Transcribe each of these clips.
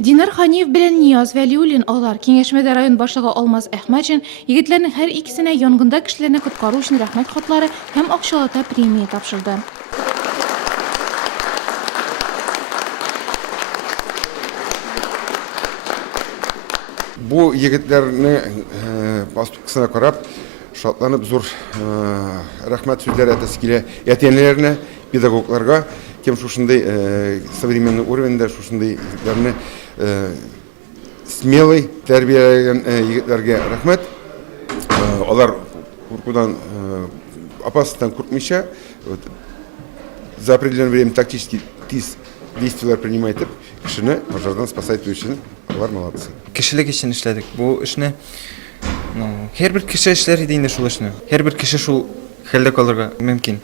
Динар Ханиев белән Нияз Вәлиуллин алар киңәшмәдә район башлыгы Алмаз Әхмәтшин егетләрнең һәр икесенә янгында кешеләрне коткару өчен рәхмәт хатлары һәм акчалата премия тапшырды. Бу егетләрне поступкасына карап, шатланып зур рәхмәт сүзләре әйтәсе килә әтәнеләренә, педагогларга, кем шушындай современный уровеньдә шушындай егетләрне смелый тәрбияләгән егетләргә рәхмәт. Алар куркудан, опасностьтан куркмыйча, за определенное время тактически действиялар принимает, кешене пожардан спасать өчен алар молодцы. Кешелек өчен эшләдек. Бу эшне һәрбер кеше эшләр иде инде шул эшне. Һәрбер кеше шул хәлдә калырга мөмкин.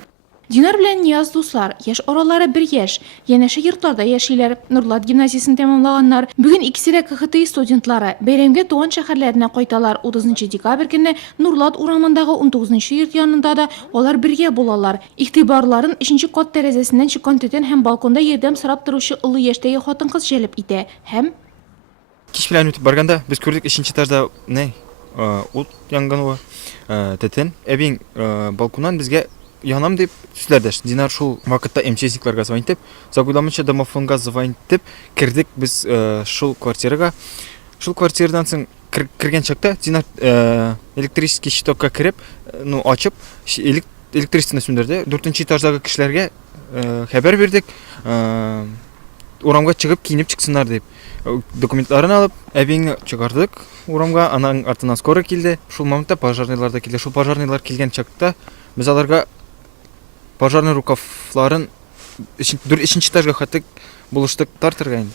Динар белән Нияз дуслар, яшь аралары 1 яшь, янәшә йортларда яшиләр. Нурлат гимназиясын тәмамлаганнар. Бүген икесе дә КХТИ студентлары бәйрәмгә туган шәһәрләренә кайталар. 30 декабрь көнне Нурлат урамындагы 19 йорт янында да алар бергә булалар. Игътибарларын 3нче кат тәрәзәсеннән чыккан төтен һәм балконда ярдәм сорап торучы олы яшьтәге хатын-кыз җәлеп итә. Һәм Кич белән үтеп барганда без күрдек 3нче этажда ут янган төтен. Әбин балконнан безгә янам дип сүзләрдәш. Динар шул вакытта МЧСникларга звонитеп, загуйламыйча домофонга звонитеп кирдек без шул квартирага. Шул квартирадан соң кергән чакта Динар электрический щитокка кирип, ачып, электричество сүндерде. 4нче этаждагы кешеләргә хәбәр бирдек. Урамга чыгып киенеп чыксыннар дип. Документларын алып, әбиңне чыгардык урамга, аның артыннан скорый килде. Шул моментта пожарныйлар да килде. Шул пожарныйлар килгән чакта без аларга пожарный рукавларын 3нче этажга хәтта булыштык тартырга инде.